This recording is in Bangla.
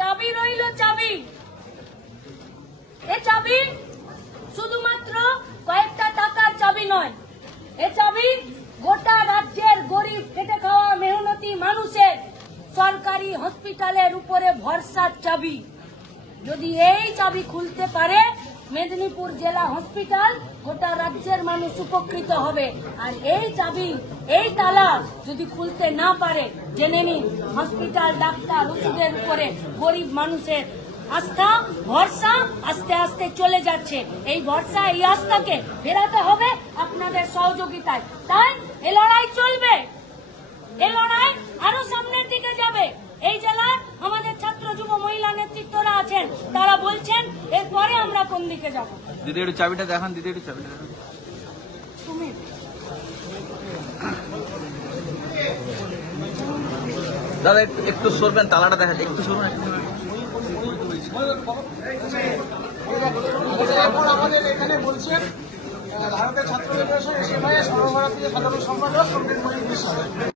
চাবি রইল, চাবি। এ চাবি শুধুমাত্র কয়েকটা টাকার চাবি নয়। এ চাবি গোটা রাজ্যের গরিব খেটে খাওয়া মেহনতি মানুষের সরকারি হসপিটালের উপরে ভরসার চাবি। যদি এই চাবি খুলতে পারে মেদিনীপুর জেলা হসপিটাল, গোটা রাজ্যের মানুষ উপকৃত হবে। আর এই চাবি এই তালা যদি খুলতে না পারে, জেনে নিন, হসপিটাল, ডাক্তার, ওষুধের উপরে গরিব মানুষের আস্থা, ভরসা আস্তে আস্তে চলে যাচ্ছে। এই ভরসা, এই আস্থাকে ফেরাতে হবে আপনাদের সহযোগিতায়। তাই এ লড়াই চলবে এ লড়াই আরও সামনের দিকে যাবে এই জেলার আমাদের ছাত্র যুব মহিলা নেতৃত্বরা আছেন তারা বলছেন এরপরে আমরা কোন দিকে যাব? দিদি একটু চাবিটা দেখান দিদি একটু চাবিটা দেখান। তুমি দাদা একটু একটু সরবেন তালাটা দেখা একটু সরবেন। এখন আমাদের এখানে বলছেন ভারতের ছাত্র ফেডারেশন এসএফআই সর্বভারতীয় সাধারণ সম্পাদক পণ্ডিত মণি বিশ্বাস